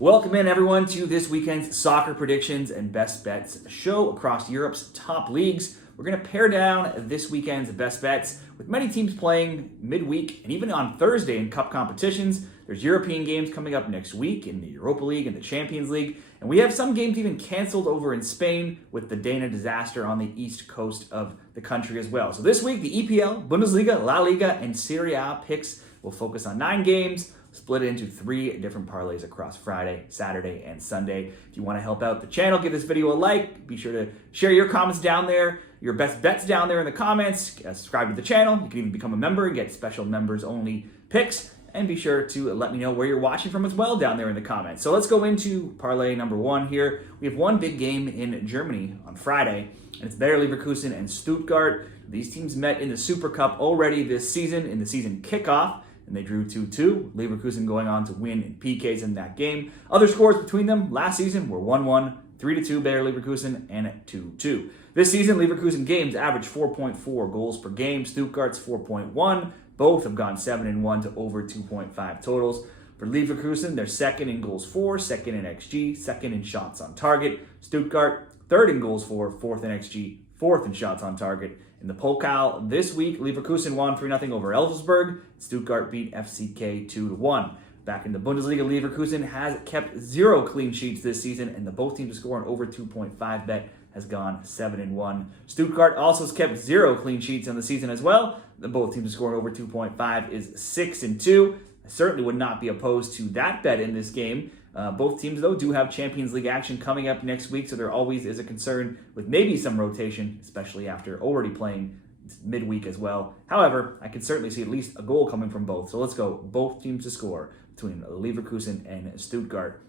Welcome in, everyone, to this weekend's soccer predictions and best bets show across Europe's top leagues. We're going to pare down this weekend's best bets with many teams playing midweek and even on Thursday in cup competitions. There's European games coming up next week in the Europa League and the Champions League. And we have some games even canceled over in Spain with the Dana disaster on the east coast of the country as well. So this week, the EPL, Bundesliga, La Liga, and Serie A picks will focus on 9 games, split it into 3 different parlays across Friday, Saturday, and Sunday. If you want to help out the channel, give this video a like. Be sure to share your comments down there, your best bets down there in the comments. Subscribe to the channel. You can even become a member and get special members-only picks. And be sure to let me know where you're watching from as well down there in the comments. So let's go into parlay number 1 here. We have one big game in Germany on Friday, and it's Bayer Leverkusen and Stuttgart. These teams met in the Super Cup already this season in the season kickoff, and they drew 2-2. Leverkusen going on to win in PKs in that game. Other scores between them last season were 1-1, 3-2 Bayer Leverkusen, and 2-2. This season, Leverkusen games average 4.4 goals per game. Stuttgart's 4.1. Both have gone 7-1 to over 2.5 totals. For Leverkusen, they're second in goals for, second in XG, second in shots on target. Stuttgart, third in goals for, fourth in XG, fourth in shots on target. In the Pokal this week, Leverkusen won 3-0 over Wolfsburg. Stuttgart beat FCK 2-1. Back in the Bundesliga, Leverkusen has kept 0 clean sheets this season, and the both teams to score an over 2.5 bet has gone 7-1. Stuttgart also has kept 0 clean sheets on the season as well. The both teams to score an over 2.5 is 6-2. I certainly would not be opposed to that bet in this game. Both teams, though, do have Champions League action coming up next week, so there always is a concern with maybe some rotation, especially after already playing midweek as well. However, I can certainly see at least a goal coming from both. So let's go both teams to score between Leverkusen and Stuttgart.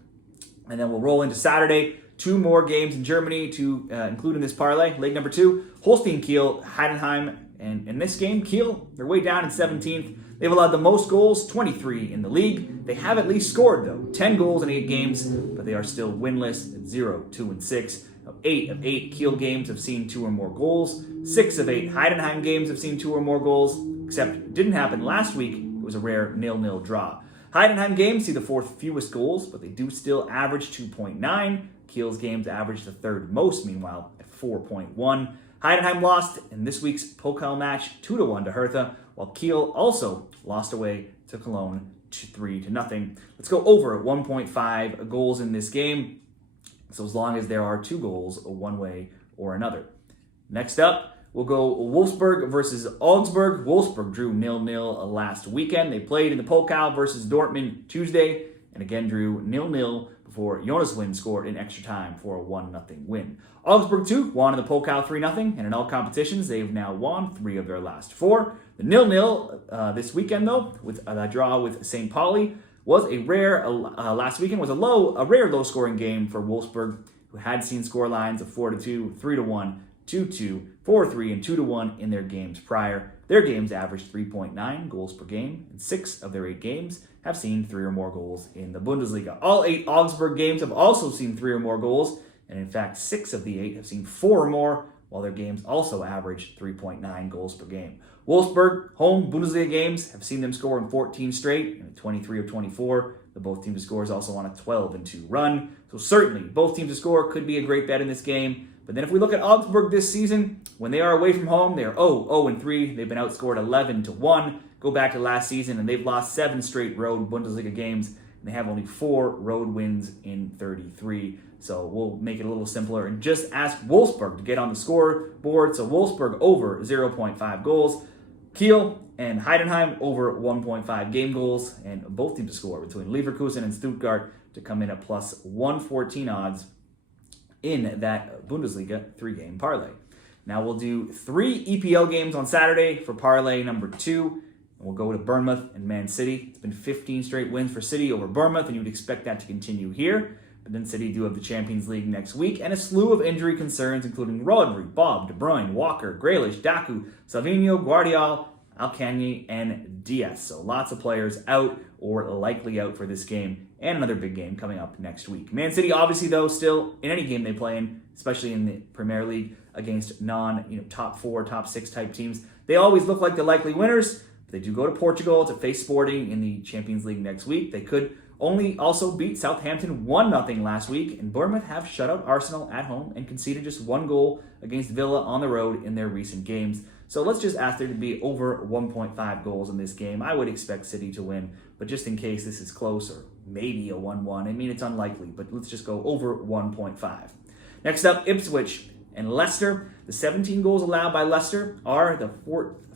And then we'll roll into Saturday. 2 more games in Germany to include in this parlay. Leg number 2, Holstein, Keil, Heidenheim. And in this game, Keil, they're way down in 17th. They've allowed the most goals, 23 in the league. They have at least scored, though, 10 goals in 8 games, but they are still winless at 0, 2, and 6. 8 of 8 Keil games have seen 2 or more goals. 6 of 8 Heidenheim games have seen 2 or more goals, except it didn't happen last week. It was a rare 0-0 draw. Heidenheim games see the 4th fewest goals, but they do still average 2.9. Keil's games average the 3rd most, meanwhile, at 4.1. Heidenheim lost in this week's Pokal match 2-1 to Hertha, while Keil also lost away to Cologne 3-0. Let's go over 1.5 goals in this game, so as long as there are 2 goals one way or another. Next up, we'll go Wolfsburg versus Augsburg. Wolfsburg drew 0-0 last weekend. They played in the Pokal versus Dortmund Tuesday, and again drew 0-0 before Jonas Wind scored in extra time for a 1-0 win. Augsburg, too, won in the Pokal 3-0, and in all competitions, they've now won 3 of their last 4. The 0-0 this weekend, though, with a draw with St. Pauli, was a rare, last weekend was a rare low-scoring game for Wolfsburg, who had seen score lines of 4-2, 3-1, 2-2, 4-3, and 2-1 in their games prior. Their games averaged 3.9 goals per game, and 6 of their 8 games have seen 3 or more goals in the Bundesliga. All 8 Augsburg games have also seen 3 or more goals, and in fact, 6 of the 8 have seen 4 or more, while their games also average 3.9 goals per game. Wolfsburg, home Bundesliga games, have seen them score in 14 straight, and 23 of 24. The both teams to score is also on a 12-2 run. So certainly, both teams to score could be a great bet in this game. But then if we look at Augsburg this season, when they are away from home, they are 0-3. They've been outscored 11-1. Go back to last season, and they've lost 7 straight road Bundesliga games, and they have only 4 road wins in 33. So we'll make it a little simpler and just ask Wolfsburg to get on the scoreboard. So Wolfsburg over 0.5 goals. Keil and Heidenheim over 1.5 game goals, and both teams to score between Leverkusen and Stuttgart to come in at plus 114 odds in that Bundesliga 3-game parlay. Now we'll do 3 EPL games on Saturday for parlay number 2. And we'll go to Bournemouth and Man City. It's been 15 straight wins for City over Bournemouth, and you would expect that to continue here. But then City do have the Champions League next week, and a slew of injury concerns, including Rodri, Bob, De Bruyne, Walker, Grealish, Daku, Savinho, Guardiola, Alcani, and Diaz. So lots of players out or likely out for this game, and another big game coming up next week. Man City, obviously, though, still in any game they play in, especially in the Premier League against top 4, top 6 type teams, they always look like the likely winners. But they do go to Portugal to face Sporting in the Champions League next week. They could also beat Southampton 1-0 last week, and Bournemouth have shut out Arsenal at home and conceded just 1 goal against Villa on the road in their recent games. So let's just ask there to be over 1.5 goals in this game. I would expect City to win, but just in case this is close or maybe a 1-1, I mean, it's unlikely, but let's just go over 1.5. Next up, Ipswich and Leicester. The 17 goals allowed by Leicester are the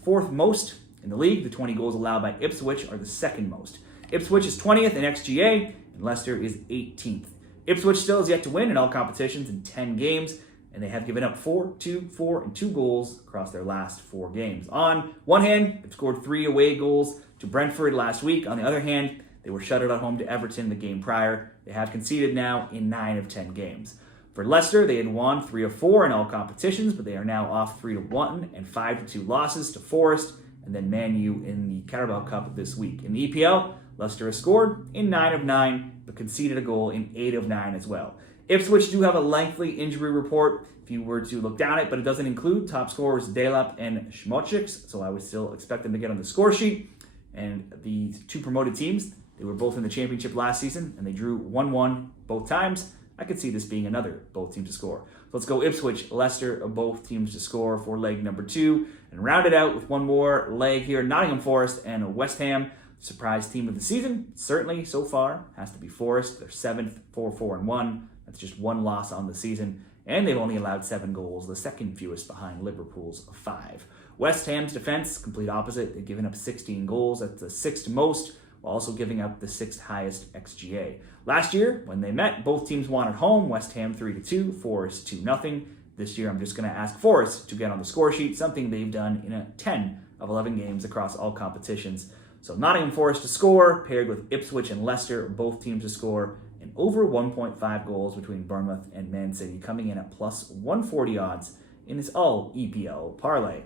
fourth most in the league. The 20 goals allowed by Ipswich are the second most. Ipswich is 20th in XGA, and Leicester is 18th. Ipswich still has yet to win in all competitions in 10 games, and they have given up 4, 2, 4, and 2 goals across their last 4 games. On one hand, they've scored 3 away goals to Brentford last week. On the other hand, they were shut out at home to Everton the game prior. They have conceded now in 9 of 10 games. For Leicester, they had won 3 of 4 in all competitions, but they are now off 3-1 and 5-2 losses to Forest and then Man U in the Carabao Cup this week. In the EPL, Leicester has scored in 9 of 9, but conceded a goal in 8 of 9 as well. Ipswich do have a lengthy injury report if you were to look down it, but it doesn't include top scorers Delap and Schmocic, so I would still expect them to get on the score sheet. And the 2 promoted teams, they were both in the championship last season, and they drew 1-1 both times. I could see this being another both teams to score. So let's go Ipswich, Leicester, both teams to score for leg number 2. And round it out with one more leg here, Nottingham Forest and West Ham. Surprise team of the season, certainly so far, has to be Forest. They're 7th, 4-4-1. That's just 1 loss on the season. And they've only allowed 7 goals, the second fewest behind Liverpool's 5. West Ham's defense, complete opposite. They've given up 16 goals. That's the 6th most, while also giving up the 6th highest XGA. Last year, when they met, both teams won at home. West Ham 3-2, Forest 2-0. This year, I'm just going to ask Forest to get on the score sheet, something they've done in 10 of 11 games across all competitions. So Nottingham Forest to score, paired with Ipswich and Leicester, both teams to score, and over 1.5 goals between Bournemouth and Man City, coming in at plus 140 odds in this all EPL parlay.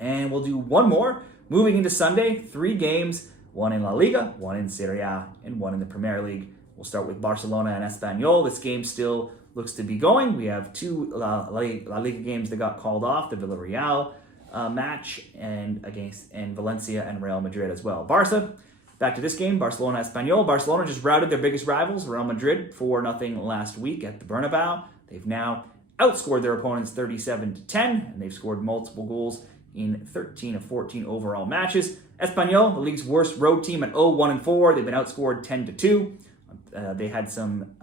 And we'll do one more. Moving into Sunday, 3 games, 1 in La Liga, 1 in Serie A, and 1 in the Premier League. We'll start with Barcelona and Espanyol. This game still looks to be going. We have 2 La Liga games that got called off, the Villarreal match and Valencia and Real Madrid as well. Barca, back to this game, Barcelona Espanyol. Barcelona just routed their biggest rivals, Real Madrid, 4-0 last week at the Bernabeu. They've now outscored their opponents 37-10, and they've scored multiple goals in 13 of 14 overall matches. Espanyol, the league's worst road team at 0-1-4. They've been outscored 10-2. They had some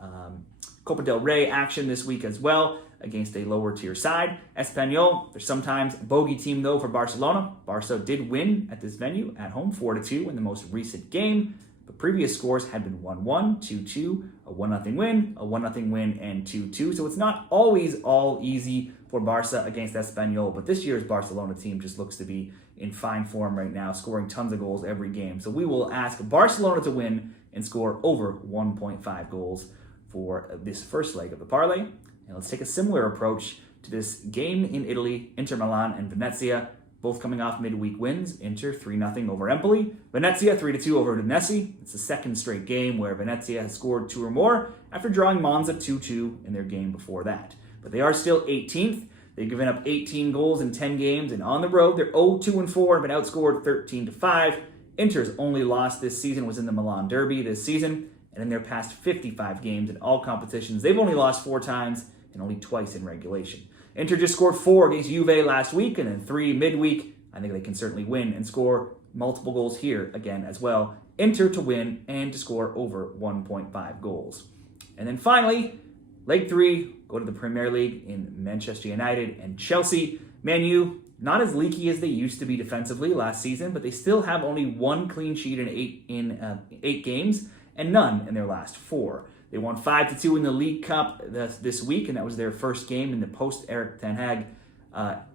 Copa del Rey action this week as well against a lower tier side. Espanyol, they're sometimes a bogey team though for Barcelona. Barca did win at this venue at home 4-2 in the most recent game, but previous scores had been 1-1, 2-2, a 1-0 win, a 1-0 win, and 2-2. So it's not always all easy for Barca against Espanyol, but this year's Barcelona team just looks to be in fine form right now, scoring tons of goals every game. So we will ask Barcelona to win and score over 1.5 goals for this first leg of the parlay. And let's take a similar approach to this game in Italy, Inter Milan and Venezia, both coming off midweek wins. Inter 3-0 over Empoli, Venezia 3-2 over Udinese. It's the second straight game where Venezia has scored 2 or more after drawing Monza 2-2 in their game before that. But they are still 18th. They've given up 18 goals in 10 games, and on the road, they're 0-2-4 and been outscored 13-5. Inter's only loss this season was in the Milan Derby this season, and in their past 55 games in all competitions, they've only lost 4 times and only twice in regulation. Inter just scored 4 against Juve last week and then 3 midweek. I think they can certainly win and score multiple goals here again as well. Inter to win and to score over 1.5 goals. And then finally, leg 3, go to the Premier League in Manchester United and Chelsea. Man U, not as leaky as they used to be defensively last season, but they still have only 1 clean sheet in 8 games and none in their last 4. They won 5-2 in the League Cup this week, and that was their first game in the post-Erik ten Hag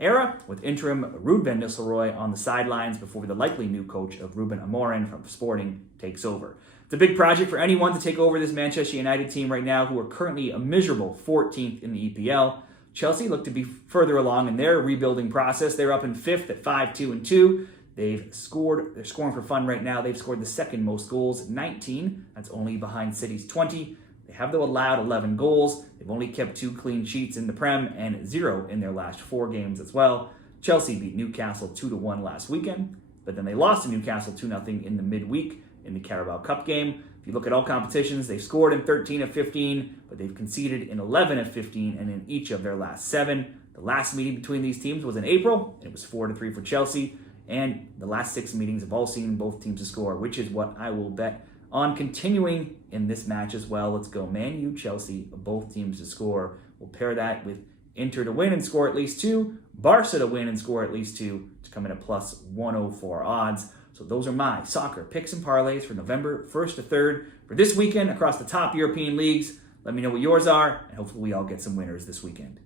era, with interim Ruud van Nistelrooy on the sidelines before the likely new coach of Ruben Amorim from Sporting takes over. It's a big project for anyone to take over this Manchester United team right now, who are currently a miserable 14th in the EPL. Chelsea look to be further along in their rebuilding process. They're up in 5th at 5-2-2. They're scoring for fun right now. They've scored the second most goals, 19. That's only behind City's 20. They have, though, allowed 11 goals. They've only kept 2 clean sheets in the Prem and 0 in their last 4 games as well. Chelsea beat Newcastle 2-1 last weekend, but then they lost to Newcastle 2-0 in the midweek in the Carabao Cup game. If you look at all competitions, they've scored in 13 of 15, but they've conceded in 11 of 15 and in each of their last 7. The last meeting between these teams was in April, and it was 4-3 for Chelsea. And the last 6 meetings have all seen both teams to score, which is what I will bet on continuing in this match as well. Let's go Man U, Chelsea, both teams to score. We'll pair that with Inter to win and score at least 2, Barca to win and score at least 2 to come in at plus 104 odds. So those are my soccer picks and parlays for November 1st to 3rd for this weekend across the top European leagues. Let me know what yours are, and hopefully we all get some winners this weekend.